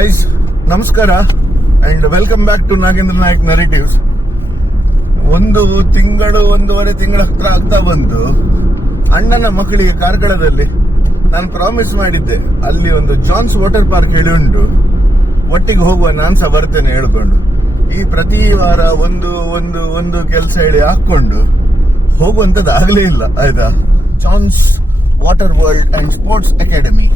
Guys ನಮಸ್ಕಾರ and welcome back to Nagendra Nayak narratives. ಒಂದೂವರೆ ತಿಂಗಳ ಹತ್ರ ಆಗ್ತಾ ಬಂದು ಅಣ್ಣನ ಮಕ್ಕಳಿಗೆ ಕಾರ್ಕಳದಲ್ಲಿ ನಾನು ಪ್ರಾಮಿಸ್ ಮಾಡಿದ್ದೆ, ಅಲ್ಲಿ ಒಂದು ಜಾನ್ಸ್ ವಾಟರ್ ಪಾರ್ಕ್ ಹೇಳಿ ಉಂಟು, ಒಟ್ಟಿಗೆ ಹೋಗುವ ನಾನ್ ಸಹ ಬರ್ತೇನೆ ಹೇಳ್ಕೊಂಡು. ಈ ಪ್ರತಿ ವಾರ ಒಂದು ಕೆಲಸ ಹೇಳಿ ಹಾಕೊಂಡು ಹೋಗುವಂತದ್ದು ಆಗ್ಲೇ ಇಲ್ಲ. ಆಯ್ತಾ, John's water world and sports academy.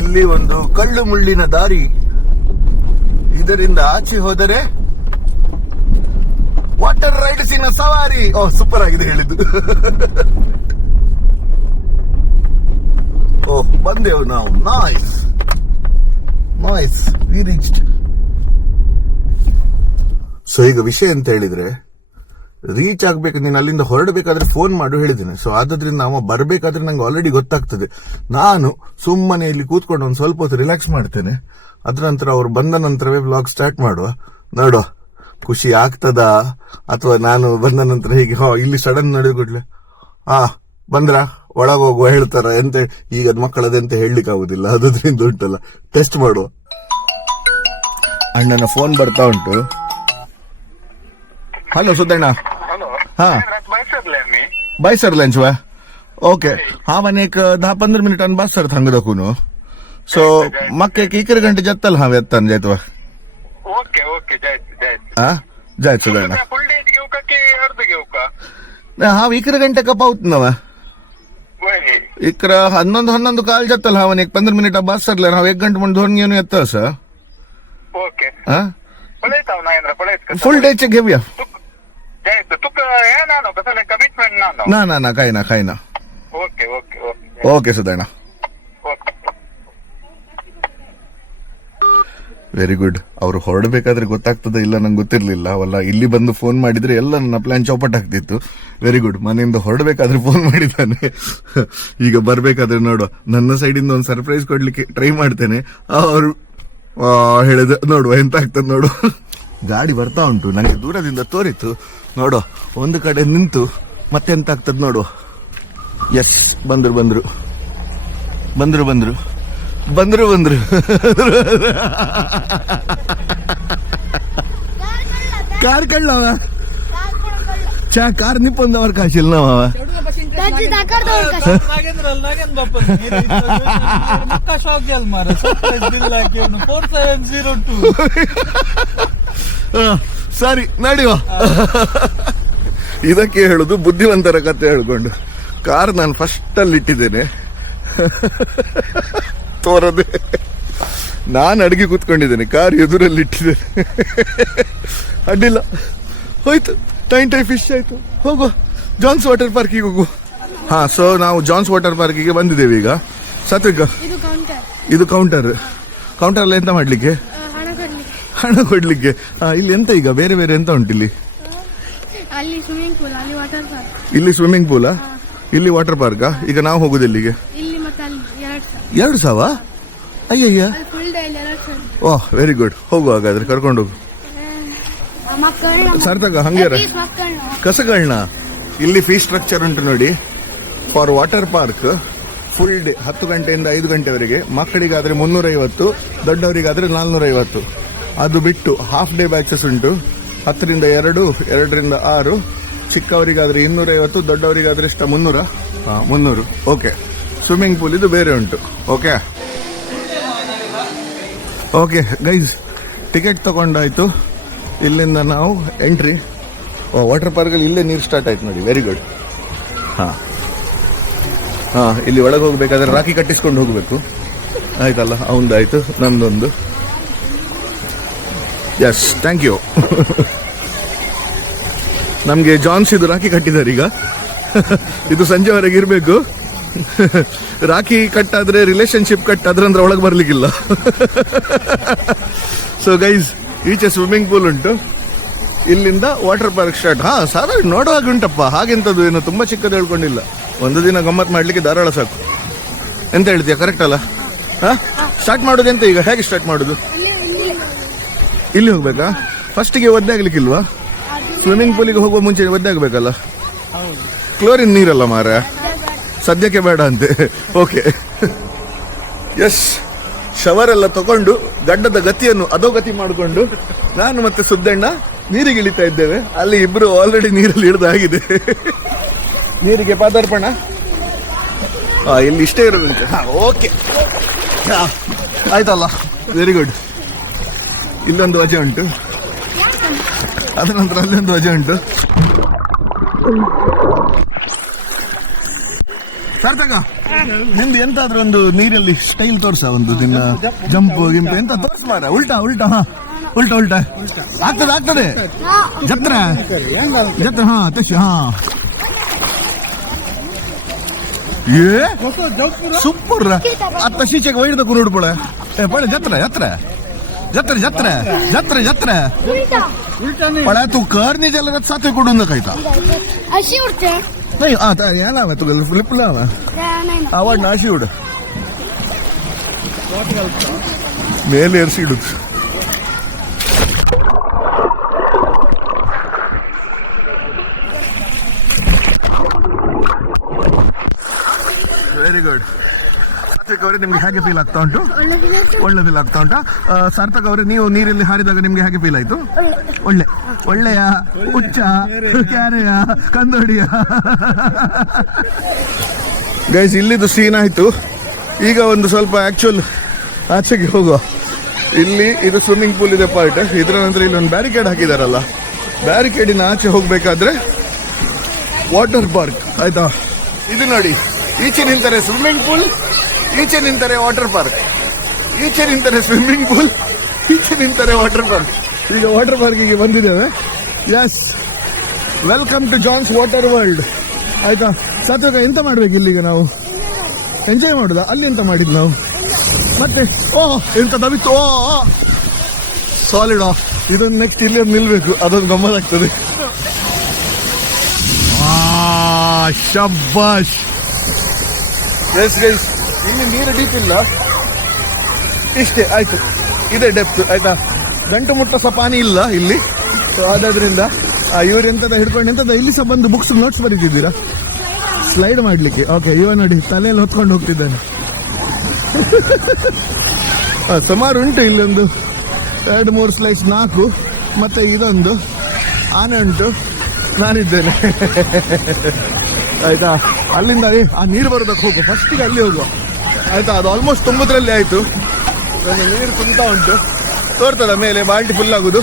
ಇಲ್ಲಿ ಒಂದು ಕಳ್ಳು ಮುಳ್ಳಿನ ದಾರಿ, ಇದರಿಂದ ಆಚೆ ಹೋದರೆ ವಾಟರ್ ರೈಡ್ಸಿನ ಸವಾರಿ. ಸೂಪರ್ ಆಗಿದೆ ಹೇಳಿದ್ದು. ಬಂದೆವು ನಾವು. Nice we reached. ಸೊ ಈಗ ವಿಷಯ ಅಂತ ಹೇಳಿದ್ರೆ, ರೀಚ್ ಆಗ್ಬೇಕು, ನೀನು ಅಲ್ಲಿಂದ ಹೊರಡಬೇಕಾದ್ರೆ ಫೋನ್ ಮಾಡು ಹೇಳಿದ್ದೇನೆ. ಸೊ ಆದ್ರಿಂದ ಅವ ಬರ್ಬೇಕಾದ್ರೆ ನಂಗೆ ಆಲ್ರೆಡಿ ಗೊತ್ತಾಗ್ತದೆ. ನಾನು ಸುಮ್ಮನೆ ಇಲ್ಲಿ ಕೂತ್ಕೊಂಡು ಒಂದು ಸ್ವಲ್ಪ ಹೊತ್ತು ರಿಲ್ಯಾಕ್ಸ್ ಮಾಡ್ತೇನೆ. ಅದ್ರ ನಂತರ ಅವ್ರು ಬಂದ ನಂತರವೇ ವ್ಲಾಗ್ ಸ್ಟಾರ್ಟ್ ಮಾಡುವ. ನೋಡುವ ಖುಷಿ ಆಗ್ತದಾ ಅಥವಾ ನಾನು ಬಂದ ನಂತರ ಹೀಗೆ ಇಲ್ಲಿ ಸಡನ್ ನಡೆದುಕೊಡ್ಲೆ ಬಂದ್ರ ಒಳಗೆ ಹೋಗುವ ಹೇಳ್ತಾರ ಎಂತ. ಈಗ ಮಕ್ಕಳದಂತ ಹೇಳಲಿಕ್ಕೆ ಆಗುದಿಲ್ಲ, ಅದ್ರಿಂದ ಉಂಟಲ್ಲ, ಟೆಸ್ಟ್ ಮಾಡುವ. ಅಣ್ಣನ ಫೋನ್ ಬರ್ತಾ ಉಂಟು. ಹಲೋ सुदैना. हाँ बाय सर लंच हुआ. ओके हाँ मैंने एक 10-15 मिनिट बस सर थंग दखूनु. सो मक्के इकर घंटे जत्तल हाँ वेतन जायतवा. ओके ओके हाँ जायत सुदैना. फुल डे घेऊ का की अर्ध घेऊ का. हाँ इकर घंटे का पाऊत नव इकर 11 काल जत्तल हाँ एक 15 मिनिट बस सरले हाँ 1 घंटे म्हणून 2 घेऊन येतं सर. ओके हाँ पळयता नायंद्र पळयत फुल डे चे घेऊया. तुका हे नानो कसले कमिटमेंट नानो. ना काही ना. Okay okay okay okay Sudhanna. Very good. ಅವ್ರು ಹೊರಡಬೇಕಾದ್ರೆ ಗೊತ್ತಾಗ್ತದೆ ಇಲ್ಲ ನಂಗೆ ಗೊತ್ತಿರ್ಲಿಲ್ಲ ಅವಲ್ಲ. ಇಲ್ಲಿ ಬಂದು ಫೋನ್ ಮಾಡಿದ್ರೆ ಎಲ್ಲ ನನ್ನ ಪ್ಲಾನ್ ಚೌಪಟ್ ಆಗ್ತಿತ್ತು. Very good. ಮನೆಯಿಂದ ಹೊರಡಬೇಕಾದ್ರೆ ಫೋನ್ ಮಾಡಿದ್ದಾನೆ. ಈಗ ಬರ್ಬೇಕಾದ್ರೆ ನೋಡುವ, ನನ್ನ ಸೈಡಿಂದ ಒಂದು ಸರ್ಪ್ರೈಸ್ ಕೊಡ್ಲಿಕ್ಕೆ ಟ್ರೈ ಮಾಡ್ತೇನೆ. ಅವರು ಹೇಳಿದ ನೋಡುವ ಎಂತ ಆಗ್ತದೆ ನೋಡು. ಗಾಡಿ ಬರ್ತಾ ಉಂಟು, ನನಗೆ ದೂರದಿಂದ ತೋರಿತು. ನೋಡುವ ಒಂದು ಕಡೆ ನಿಂತು ಮತ್ತೆ ಎಂತ ಆಗ್ತದೆ ನೋಡುವ. ಎಸ್ ಬಂದ್ರು ಕಾರ್ ಕಳ್ಳವ कार निपंदावर काशील ना मावा. ಸರಿ ನಡಿವ. ಇದಕ್ಕೆ ಹೇಳುದು ಬುದ್ಧಿವಂತರ ಕತೆ ಹೇಳ್ಕೊಂಡು. ಕಾರ್ ನಾನು ಫಸ್ಟ್ ಅಲ್ಲಿ ಇಟ್ಟಿದ್ದೇನೆ, ತೋರದೆ ನಾನು ಅಡಿಗೆ ಕೂತ್ಕೊಂಡಿದ್ದೇನೆ, ಕಾರ್ ಎದುರಲ್ಲಿ ಇಟ್ಟಿದ್ದೇನೆ. ಅಡ್ಡಿಲ್ಲ, ಹೋಯ್ತು. ಟೈಮ್ ಫಿಶ್ ಆಯ್ತು. ಹೋಗು ಜಾನ್ಸ್ ವಾಟರ್ ಪಾರ್ಕಿಗೆ ಹೋಗು. ಹಾ, ಸೊ ನಾವು ಜಾನ್ಸ್ ವಾಟರ್ ಪಾರ್ಕಿಗೆ ಬಂದಿದ್ದೇವೆ ಈಗ. ಸಾತ್ವಿಕ, ಇದು ಕೌಂಟರ್ ಅಲ್ಲಿ ಎಂತ ಮಾಡ್ಲಿಕ್ಕೆ? ಹಣ ಕೊಡ್ಲಿಕ್ಕೆ. ಇಲ್ಲಿ ಎಂತ ಈಗ ಬೇರೆ ಬೇರೆ ಎಂತ ಉಂಟು ಇಲ್ಲಿ? ಇಲ್ಲಿ ಸ್ವಿಮ್ಮಿಂಗ್ ಪೂಲಾ, ಇಲ್ಲಿ ವಾಟರ್ ಪಾರ್ಕಾ? ಈಗ ನಾವು ಹೋಗುದು ಎಲ್ಲಿಗೆ? 2,000? ಅಯ್ಯಯ್ಯ. ಓಹ್ ವೆರಿ ಗುಡ್. ಹೋಗು ಹಾಗಾದ್ರೆ, ಕರ್ಕೊಂಡು ಹೋಗು. ಸಾರ್ಥಕ ಹಂಗೇರ ಕಸಗಳನ್ನ. ಇಲ್ಲಿ ಫೀಸ್ ಸ್ಟ್ರಕ್ಚರ್ ಉಂಟು ನೋಡಿ. For water park full day 10 ಗಂಟೆಯಿಂದ 5 ಗಂಟೆವರೆಗೆ. ಮಕ್ಕಳಿಗಾದ್ರೆ 350, ದೊಡ್ಡವರಿಗಾದ್ರೆ 450. ಅದು ಬಿಟ್ಟು ಹಾಫ್ ಡೇ ಬ್ಯಾಚಸ್ ಉಂಟು. 10 ರಿಂದ 2, 2 ರಿಂದ 6. ಚಿಕ್ಕವರಿಗಾದ್ರೆ 250, ದೊಡ್ಡವರಿಗಾದ್ರೆ ಇಷ್ಟ 300. 300. ಓಕೆ. ಸ್ವಿಮ್ಮಿಂಗ್ ಪೂಲ್ ಇದು ಬೇರೆ ಉಂಟು. ಓಕೆ ಗೈಸ್, ಟಿಕೆಟ್ ತಗೊಂಡಾಯ್ತು. ಇಲ್ಲಿಂದ ನಾವು ಎಂಟ್ರಿ. ವಾಟರ್ ಪಾರ್ಕಲ್ಲಿ ಇಲ್ಲೇ ನೀರು ಸ್ಟಾರ್ಟ್ ಆಯ್ತು ನೋಡಿ. Very good. ಇಲ್ಲಿ ಒಳಗೆ ಹೋಗ್ಬೇಕಾದ್ರೆ ರಾಖಿ ಕಟ್ಟಿಸ್ಕೊಂಡು ಹೋಗ್ಬೇಕು. ಆಯ್ತಲ್ಲ, ಅವಂದಾಯ್ತು, ನಮ್ದೊಂದು. Yes, thank you. ನಮ್ಗೆ ಜಾನ್ಸ್ ಇದು ರಾಖಿ ಕಟ್ಟಿದ್ದಾರೆ ಈಗ. ಇದು ಸಂಜೆವರೆಗೆ ಇರಬೇಕು. ರಾಖಿ ಕಟ್ಟಾದ್ರೆ ರಿಲೇಶನ್ಶಿಪ್ ಕಟ್ಟಾದ್ರೆ ಅಂದ್ರೆ ಒಳಗೆ ಬರ್ಲಿಕ್ಕಿಲ್ಲ. ಸೊ ಗೈಸ್, ಈಚೆ ಸ್ವಿಮ್ಮಿಂಗ್ ಪೂಲ್ ಉಂಟು, ಇಲ್ಲಿಂದ ವಾಟರ್ ಪಾರ್ಕ್ ಸ್ಟಾರ್ಟ್. ಸಾರ ನೋಡುವಾಗ ಉಂಟಪ್ಪ, ಹಾಗೆಂತದ್ದು ಏನು ತುಂಬಾ ಚಿಕ್ಕದು ಹೇಳ್ಕೊಂಡಿಲ್ಲ. ಒಂದು ದಿನ ಗಮ್ಮತ್ ಮಾಡ್ಲಿಕ್ಕೆ ಧಾರಾಳ ಸಾಕು. ಎಂತ ಹೇಳ್ತೀಯ? ಕರೆಕ್ಟ್ ಅಲ್ಲ? ಸ್ಟಾರ್ಟ್ ಮಾಡೋದು ಎಂತ ಈಗ? ಹೇಗೆ ಸ್ಟಾರ್ಟ್ ಮಾಡೋದು? ಇಲ್ಲಿ ಹೋಗ್ಬೇಕಾ? ಫಸ್ಟಿಗೆ ಒದ್ದೆ ಆಗ್ಲಿಕ್ಕಿಲ್ವಾ? ಸ್ವಿಮ್ಮಿಂಗ್ ಪೂಲಿಗೆ ಹೋಗುವ ಮುಂಚೆ ಒದ್ದೆ ಆಗ್ಬೇಕಲ್ಲ? ಕ್ಲೋರಿನ್ ನೀರಲ್ಲ ಮಾರ. ಸದ್ಯಕ್ಕೆ ಬೇಡ ಅಂತೆ. Okay, S. ಶವರ್ ಎಲ್ಲ ತಗೊಂಡು ಗಡ್ಡದ ಗತಿಯನ್ನು ಅಧೋಗತಿ ಮಾಡಿಕೊಂಡು ನಾನು ಮತ್ತೆ ಸುದ್ದಣ್ಣ ನೀರಿಗೆ ಇಳಿತಾ ಇದ್ದೇವೆ. ಅಲ್ಲಿ ಇಬ್ರು ಆಲ್ರೆಡಿ ನೀರಲ್ಲಿ ಇಳಿದಾಗಿದೆ. ನೀರಿಗೆ ಪಾದಾರ್ಪಣ ಇಲ್ಲಿ ಇಷ್ಟೇ ಇರೋದಂತೆ. ಓಕೆ, ಆಯ್ತಲ್ಲ, ವೆರಿ ಗುಡ್. ಇಲ್ಲೊಂದು ವಜೆ ಉಂಟು, ಅದ ನಂತರ ಅಲ್ಲೊಂದು ವಜೆ ಉಂಟು. ಸಾರ್ಥಕ, ನಿಮ್ದು ಎಂತಾದ್ರೂ ಒಂದು ನೀರಲ್ಲಿ ಸ್ಟೈಲ್ ತೋರ್ಸ, ಒಂದು ನಿನ್ನ ಜಂಪ್ ಗಿಂಪ್ ಎಂತ ತೋರ್ಸ ಮಾರ. ಉಲ್ಟಾ ಉಲ್ಟಾ, ಹಾ ಉಲ್ಟಾ ಉಲ್ಟಾ ಆಗ್ತದೆ ಆಗ್ತದೆ. ಜತ್ರ ಜತ್ರ, ಹಾ ತಶ್, ಹಾ ಏ ಸೂಪರ್. ಅತ್ತ ಶೀಚೆಗೆ ವೈಡ್ ತಗೊಂಡು ನೋಡ್ಪಳೆ ಪಳೆ. ಜತ್ರ ಜತ್ರ जत्र जत्र जत्र जत्र पळा तू कर नाही त्याला साथी कडून कायता अशी उडते नाही आता याला तू फ्लिप लावा आवड ना अशी उड ಮೇಲೆ ಏರ್ಸಿಡು. Very good. ಸಾತ್ವಿಕ್ ಅವರೇ, ನಿಮ್ಗೆ ಹೇಗೆ ಫೀಲ್ ಆಗ್ತಾ ಉಂಟು? ಒಳ್ಳೆ ಫೀಲ್ ಆಗ್ತಾ ಉಂಟಾ? ಸಾರ್ಥಕ್ ಅವರೇ, ನೀವು ನೀರಲ್ಲಿ ಹಾರಿದಾಗ ನಿಮ್ಗೆ ಹೇಗೆ ಫೀಲ್ ಆಯ್ತು? ಒಳ್ಳೆ ಒಳ್ಳೆಯ ಹುಚ್ಚ ಕ್ಯಾರೆಯ ಕಂದೋಡಿಯ ಗೈಸ್, ಇಲ್ಲಿದು ಸೀನ್ ಆಯ್ತು. ಈಗ ಒಂದು ಸ್ವಲ್ಪ ಆಕ್ಚುಲ್ ಆಚೆಗೆ ಹೋಗುವ. ಇಲ್ಲಿ ಇದು ಸ್ವಿಮ್ಮಿಂಗ್ ಪೂಲ್ ಇದೆ ಪಾರ್ಟ್. ಇದರ ನಂತರ ಇಲ್ಲಿ ಒಂದು ಬ್ಯಾರಿಕೇಡ್ ಹಾಕಿದಾರಲ್ಲ, ಬ್ಯಾರಿಕೇಡಿನ ಆಚೆ ಹೋಗ್ಬೇಕಾದ್ರೆ ವಾಟರ್ ಪಾರ್ಕ್ ಆಯ್ತಾ. ಇದು ನೋಡಿ, ಈಚೆ ನಿಂತಾರೆ ಸ್ವಿಮ್ಮಿಂಗ್ ಪೂಲ್, ಈಚೆ ನಿಂತಾರೆ ವಾಟರ್ ಪಾರ್ಕ್, ಈಚೆ ನಿಂತಾರೆ ಸ್ವಿಮ್ಮಿಂಗ್ ಪೂಲ್, ಈಚೆ ನಿಂತಾರೆ ವಾಟರ್ ಪಾರ್ಕ್. ಈಗ ವಾಟರ್ ಪಾರ್ಕಿಗೆ ಬಂದಿದ್ದೇವೆ. Yes, welcome to John's water world ಆಯ್ತಾ. ಸಾತ್ವಿಕ, ಎಂತ ಮಾಡ್ಬೇಕು ಇಲ್ಲಿಗ ನಾವು? ಎಂಜಾಯ್ ಮಾಡುದಾ? ಅಲ್ಲಿ ಎಂತ ಮಾಡಿದ್ ನಾವು ಮತ್ತೆ? ಎಂತ ದವಿತ್ತು, ಸಾಲಿಡ್ ಆಫ್. ಇದೊಂದು ನೆಕ್ಸ್ಟ್ ಇಲ್ಲಿ ನಿಲ್ಬೇಕು, ಅದೊಂದು ಗಮ್ಮತ್ತಾಗ್ತದೆ. ಶಬ್ಬಾಶ್. ಎಸ್ ಗೈಸ್, ಇಲ್ಲಿ ನೀರು ಡೀಪ್ ಇಲ್ಲ, ಇಷ್ಟೇ ಆಯ್ತು. ಇದೆ ಡೆಪ್ತ್ ಆಯ್ತಾ. ಗಂಟು ಮುಟ್ಟ ಸಹ ಪಾನಿ ಇಲ್ಲ ಇಲ್ಲಿ. ಸೊ ಆದ್ರಿಂದ ಇವ್ರು ಎಂತದ ಹಿಡ್ಕೊಂಡು ಎಂತದ ಇಲ್ಲಿ ಸಹ ಬಂದು ಬುಕ್ಸ್ ನೋಟ್ಸ್ ಬರೀತಿದ್ದೀರಾ ಸ್ಲೈಡ್ ಮಾಡ್ಲಿಕ್ಕೆ. ಓಕೆ, ಇವ ನೋಡಿ ತಲೆಯಲ್ಲಿ ಹೊತ್ಕೊಂಡು ಹೋಗ್ತಿದ್ದಾನೆ. ಸುಮಾರು ಉಂಟು ಇಲ್ಲೊಂದು 2-3 ಸ್ಲೈಡ್ಸ್, 4 ಮತ್ತೆ ಇದೊಂದು ಆನೆ ಉಂಟು. ನಾನಿದ್ದೇನೆ ಆಯ್ತಾ. ಅಲ್ಲಿಂದ ಆ ನೀರು ಬರೋದಕ್ಕೆ ಹೋಗು, ಫಸ್ಟಿಗೆ ಅಲ್ಲಿ ಹೋಗುವ ಆಯ್ತಾ. ಅದು ಆಲ್ಮೋಸ್ಟ್ ತುಂಬುದ್ರಲ್ಲಿ ಆಯ್ತು. ನೀರು ತುಂಬ್ತಾ ಉಂಟು. ತೋರ್ತದ ಮೇಲೆ ಬಾಲ್ಟಿ ಫುಲ್ ಆಗುದು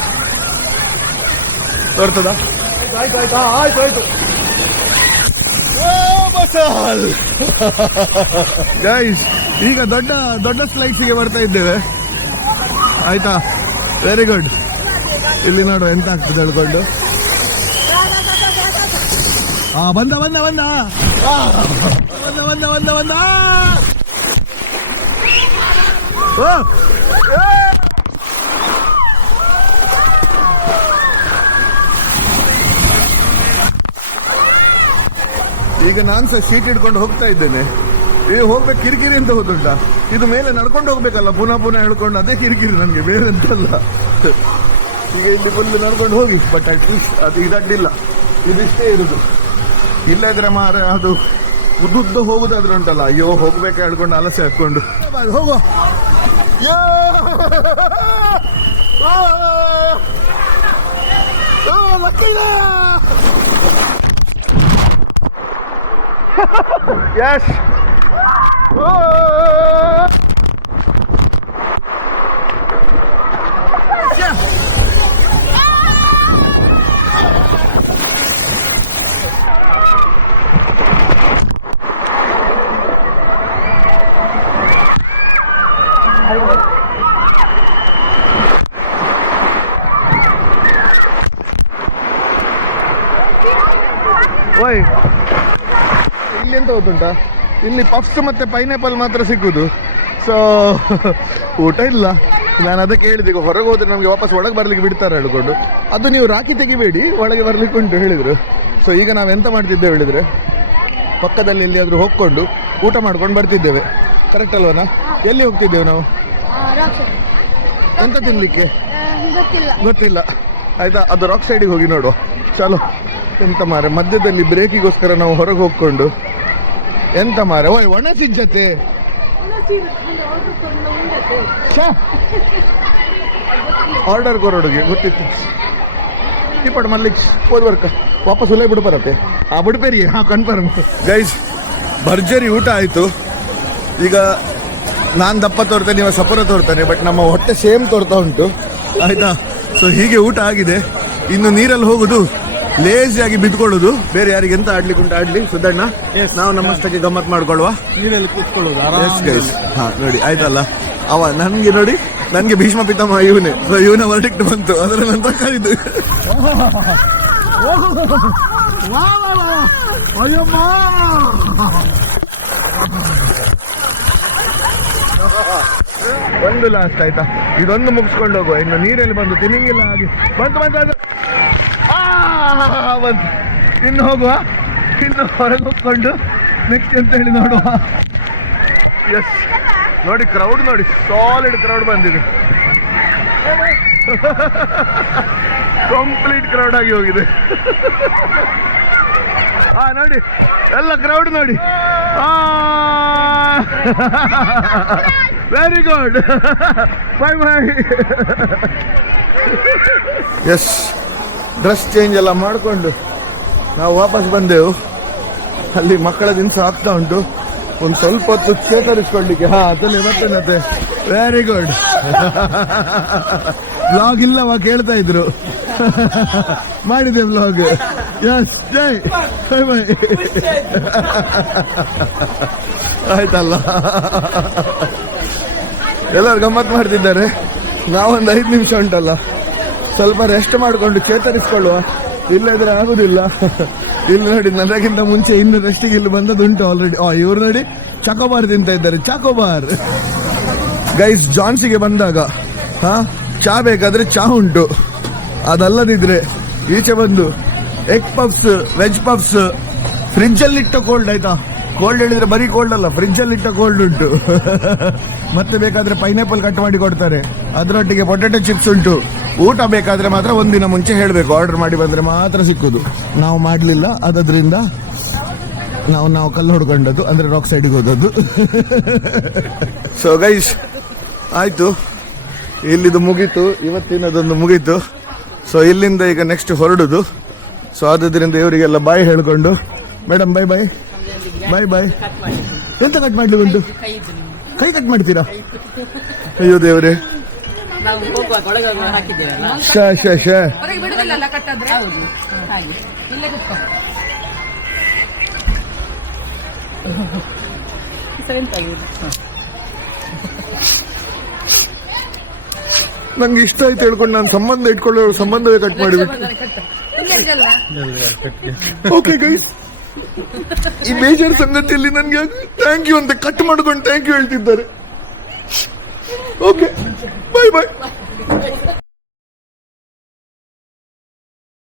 ತೋರ್ತದ. ಆಯ್ತು ಆಯ್ತಾ, ಆಯ್ತು ಆಯ್ತು. ಗೈಸ್, ಈಗ ದೊಡ್ಡ ದೊಡ್ಡ ಸ್ಲೈಡ್ಸಿಗೆ ಬರ್ತಾ ಇದ್ದೇವೆ ಆಯ್ತಾ. Very good. ಇಲ್ಲಿ ನೋಡುವ ಎಂತ ಆಗ್ತದೆ ಹೇಳ್ಕೊಂಡು. ಬಂದ ಬಂದ ಬಂದ ಬಂದ ಬಂದ ಬಂದ ಬಂದ. ಈಗ ನಾನು ಸಹ ಶೀಟ್ ಹಿಡ್ಕೊಂಡು ಹೋಗ್ತಾ ಇದ್ದೇನೆ. ಈಗ ಹೋಗ್ಬೇಕು, ಕಿರಿಕಿರಿ ಅಂತ ಹೋದುಂಟ. ಇದು ಮೇಲೆ ನಡ್ಕೊಂಡು ಹೋಗ್ಬೇಕಲ್ಲ, ಪುನಃ ಪುನಃ ಹೇಳ್ಕೊಂಡು, ಅದೇ ಕಿರಿಕಿರಿ ನನಗೆ, ಬೇರೆ ಅಂತಲ್ಲ. ಈಗ ಇಲ್ಲಿ ಫುಲ್ ನಡ್ಕೊಂಡು ಹೋಗಿ, ಬಟ್ ಅಟ್ಲೀಸ್ಟ್ ಅದು ಇದಡ್ಡಿಲ್ಲ, ಇದಿಷ್ಟೇ ಇರುದು. ಇಲ್ಲದ್ರೆ ಮಾರ ಅದು ಉದ್ದುದ್ದ ಹೋಗುದಾದ್ರೆ ಉಂಟಲ್ಲ, ಅಯ್ಯೋ ಹೋಗ್ಬೇಕು ಹೇಳ್ಕೊಂಡು ಅಲಸೆ ಹಾಕೊಂಡು ಹೋಗುವ. Yes. Yeah. ಓಯ್, ಇಲ್ಲಿ ಎಂತ ಗೊತ್ತುಂಟಾ, ಇಲ್ಲಿ ಪಫ್ಸ್ ಮತ್ತೆ ಪೈನಾಪಲ್ ಮಾತ್ರ ಸಿಕ್ಕುದು. ಸೊ ಊಟ ಇಲ್ಲ. ನಾನು ಅದಕ್ಕೆ ಹೇಳಿದೆ, ಈಗ ಹೊರಗೆ ಹೋದ್ರೆ ನಮಗೆ ವಾಪಸ್ ಒಳಗೆ ಬರ್ಲಿಕ್ಕೆ ಬಿಡ್ತಾರೆ ಹೇಳ್ಕೊಂಡು. ಅದು ನೀವು ರಾಖಿ ತೆಗಿಬೇಡಿ, ಒಳಗೆ ಬರ್ಲಿಕ್ಕೆ ಉಂಟು ಹೇಳಿದ್ರು. ಸೊ ಈಗ ನಾವು ಎಂತ ಮಾಡ್ತಿದ್ದೇವೆ ಹೇಳಿದ್ರೆ, ಪಕ್ಕದಲ್ಲಿ ಎಲ್ಲಿಯಾದರೂ ಹೋಗ್ಕೊಂಡು ಊಟ ಮಾಡ್ಕೊಂಡು ಬರ್ತಿದ್ದೇವೆ. ಕರೆಕ್ಟ್ ಅಲ್ವನಾ? ಎಲ್ಲಿ ಹೋಗ್ತಿದ್ದೇವೆ ನಾವು? ಎಂತ ತಿನ್ಲಿಕ್ಕೆ ಗೊತ್ತಿಲ್ಲ ಆಯ್ತಾ. ಅದು ರಾಕ್ ಸೈಡಿಗೆ ಹೋಗಿ ನೋಡುವ. ಚಲೋ. ಎಂತ ಮಾರೆ, ಮಧ್ಯದಲ್ಲಿ ಬ್ರೇಕಿಗೋಸ್ಕರ ನಾವು ಹೊರಗೆ ಹೋಗ್ಕೊಂಡು ಎಂತ ಮಾರ ಓಯ್ ಒಣ ಸಿಜ್ಜತೆ ಆರ್ಡರ್ ಕೊರೋಡುಗೆ ಗೊತ್ತಿತ್ತು ಇಪ್ಪಡು ಮಲ್ಲಿಕ್ ಹೋದ್ ವರ್ಕ ವಾಪಸ್ ಉಲೈ ಬಿಡು ಬರತ್ತೆ ಆ ಬಿಡ್ಬೇರಿ ಹಾ ಕನ್ಫರ್ಮ್ ಗೈಸ್ ಭರ್ಜರಿ ಊಟ ಆಯ್ತು ಈಗ ನಾನು ದಪ್ಪ ತೋರ್ತೇನೆ ನೀವು ಸಪುರ ತೋರ್ತಾನೆ ಬಟ್ ನಮ್ಮ ಹೊಟ್ಟೆ ಸೇಮ್ ತೋರ್ತಾ ಉಂಟು ಆಯ್ತಾ ಸೊ ಹೀಗೆ ಊಟ ಆಗಿದೆ ಇನ್ನು ನೀರಲ್ಲಿ ಹೋಗುದು ಲೇಸಿಯಾಗಿ ಬಿದ್ಕೊಳ್ಳೋದು ಬೇರೆ ಯಾರಿಗೆ ಎಂತ ಆಡ್ಲಿಕ್ಕೆ ಉಂಟು ಆಡ್ಲಿ ಸುದ್ದಣ್ಣ ನಾವು ನಮ್ಮಷ್ಟಕ್ಕೆ ಗಮ್ಮತ್ ಮಾಡ್ಕೊಳ್ಳುವ ನೀರಲ್ಲಿ ಕೂತ್ಕೊಳ್ಳೋದು ಗೈಸ್ ಹಾ ನೋಡಿ ಆಯ್ತಲ್ಲ ಅವ ನನ್ಗೆ ನೋಡಿ ನನ್ಗೆ ಭೀಷ್ಮ ಪಿತಾಮಹ ಇವನೇ ಸೊ ಇವನ ವರ್ಡಿಕ್ಟ್ ಬಂತು ಅದರ ನಂತರ ಕಳಿದು ಒಂದು ಲಾಸ್ಟ್ ಆಯ್ತಾ ಇದೊಂದು ಮುಗಿಸ್ಕೊಂಡು ಹೋಗುವ ಇನ್ನು ನೀರಲ್ಲಿ ಬಂದು ತಿನ್ನಿಂಗಿಲ್ಲ ಹಾಗೆ ಬಂತು ಬಂತು ಅದು ಬಂತು ಇನ್ನು ಹೋಗುವ ಇನ್ನು ಹೊರಗೆ ಹೋಗ್ಕೊಂಡು ನೆಕ್ಸ್ಟ್ ಅಂತ ಹೇಳಿ ನೋಡುವ ಎಸ್ ನೋಡಿ ಕ್ರೌಡ್ ನೋಡಿ ಸಾಲಿಡ್ ಕ್ರೌಡ್ ಬಂದಿದೆ ಕಂಪ್ಲೀಟ್ ಕ್ರೌಡ್ ಆಗಿ ಹೋಗಿದೆ ಹಾ ನೋಡಿ ಎಲ್ಲ ಕ್ರೌಡ್ ನೋಡಿ very good bye bye yes dress change ಎಲ್ಲ ಮಾಡಿಕೊಂಡು ನಾವು ವಾಪಸ್ ಬಂದೆವು ಅಲ್ಲಿ ಮಕ್ಕಳ ದಿನಸ ಆಗ್ತಾ ಉಂಟು ಒಂದು ಸ್ವಲ್ಪ ಹೊತ್ತು ಚೇತರಿಸ್ಕೊಳ್ಳಿಕ್ಕೆ ಹಾ ಅದನ್ನೇ ಮತ್ತೆ ವೆರಿ ಗುಡ್ ಬ್ಲಾಗ್ ಇಲ್ಲವ ಕೇಳ್ತಾ ಇದ್ರು ಮಾಡಿದೆ ಬ್ಲಾಗ್ ಎಸ್ ಜೈ ಬೈ ಬೈ ಆಯ್ತಲ್ಲ ಎಲ್ಲರೂ ಗಮ್ಮತ್ ಮಾಡ್ತಿದ್ದಾರೆ ನಾವೊಂದು 5 ನಿಮಿಷ ಉಂಟಲ್ಲ ಸ್ವಲ್ಪ ರೆಸ್ಟ್ ಮಾಡಿಕೊಂಡು ಚೇತರಿಸ್ಕೊಳ್ಳುವ ಇಲ್ಲದ್ರೆ ಆಗುದಿಲ್ಲ ಇಲ್ಲಿ ನೋಡಿ ನನಗಿಂತ ಮುಂಚೆ ಇನ್ನು ರೆಸ್ಟಿಗೆ ಇಲ್ಲಿ ಬಂದದುಂಟು ಆಲ್ರೆಡಿ ಇವ್ರು ನೋಡಿ ಚಾಕೋಬಾರ್ ತಿಂತ ಇದ್ದಾರೆ ಚಾಕೋಬಾರ್ ಗೈಸ್ ಜಾನ್ಸಿಗೆ ಬಂದಾಗ ಹಾ ಚಾ ಬೇಕಾದ್ರೆ ಚಾ ಉಂಟು ಅದಲ್ಲದಿದ್ರೆ ಈಚೆ ಬಂದು egg puffs veg puffs fridge ಅಲ್ಲಿ ಇಟ್ಟ ಕೋಲ್ಡ್ ಆಯ್ತಾ ಕೋಲ್ಡ್ ಹೇಳಿದ್ರೆ ಬರೀ ಕೋಲ್ಡ್ ಅಲ್ಲ ಫ್ರಿಜ್ ಅಲ್ಲಿ ಇಟ್ಟ ಕೋಲ್ಡ್ ಉಂಟು ಮತ್ತೆ ಬೇಕಾದ್ರೆ ಪೈನಾಪಲ್ ಕಟ್ ಮಾಡಿ ಕೊಡ್ತಾರೆ ಅದರೊಟ್ಟಿಗೆ ಪೊಟೆಟೊ ಚಿಪ್ಸ್ ಉಂಟು ಊಟ ಬೇಕಾದ್ರೆ ಮಾತ್ರ ಒಂದಿನ ಮುಂಚೆ ಹೇಳಬೇಕು ಆರ್ಡರ್ ಮಾಡಿ ಬಂದ್ರೆ ಮಾತ್ರ ಸಿಕ್ಕುದು ನಾವು ಮಾಡ್ಲಿಲ್ಲ ಅದರಿಂದ ನಾವು ಕಲ್ಲು ಹೊಡ್ಕೊಂಡದ್ದು ಅಂದ್ರೆ ರಾಕ್ ಸೈಡ್ಗೆ ಹೋದದ್ದು ಸೊ ಗೈಸ್ ಆಯ್ತು ಇಲ್ಲಿದು ಮುಗೀತು ಇವತ್ತಿನದೊಂದು ಮುಗೀತು ಸೊ ಇಲ್ಲಿಂದ ಈಗ ನೆಕ್ಸ್ಟ್ ಹೊರಡುದು ಸೊ ಆದ್ರಿಂದ ಇವರಿಗೆಲ್ಲ ಬಾಯ್ ಹೇಳ್ಕೊಂಡು ಮೇಡಮ್ ಬೈ ಬೈ ಬಾಯ್ ಬಾಯ್ ಎಂತ ಕಟ್ ಮಾಡ್ಲಿ ಉಂಟು ಕೈ ಕಟ್ ಮಾಡ್ತೀರಾ ಅಯ್ಯೋ ದೇವ್ರೆ ಶಾ ಶಾ ಶಾ ನಂಗೆ ಇಷ್ಟ ಆಯ್ತು ಹೇಳ್ಕೊಂಡು ನಾನು ಸಂಬಂಧ ಇಟ್ಕೊಳ್ಳೋ ಸಂಬಂಧವೇ ಕಟ್ ಮಾಡಿಬಿಟ್ಟು ಓಕೆ ಗೈಸ್ ಈ ಬೇಜಾರ್ ಸಂಗತಿಯಲ್ಲಿ ನನ್ಗೆ ಥ್ಯಾಂಕ್ ಯು ಅಂತ ಕಟ್ ಮಾಡ್ಕೊಂಡು ಥ್ಯಾಂಕ್ ಯು ಹೇಳ್ತಿದ್ದಾರೆ ಓಕೆ ಬೈ ಬೈ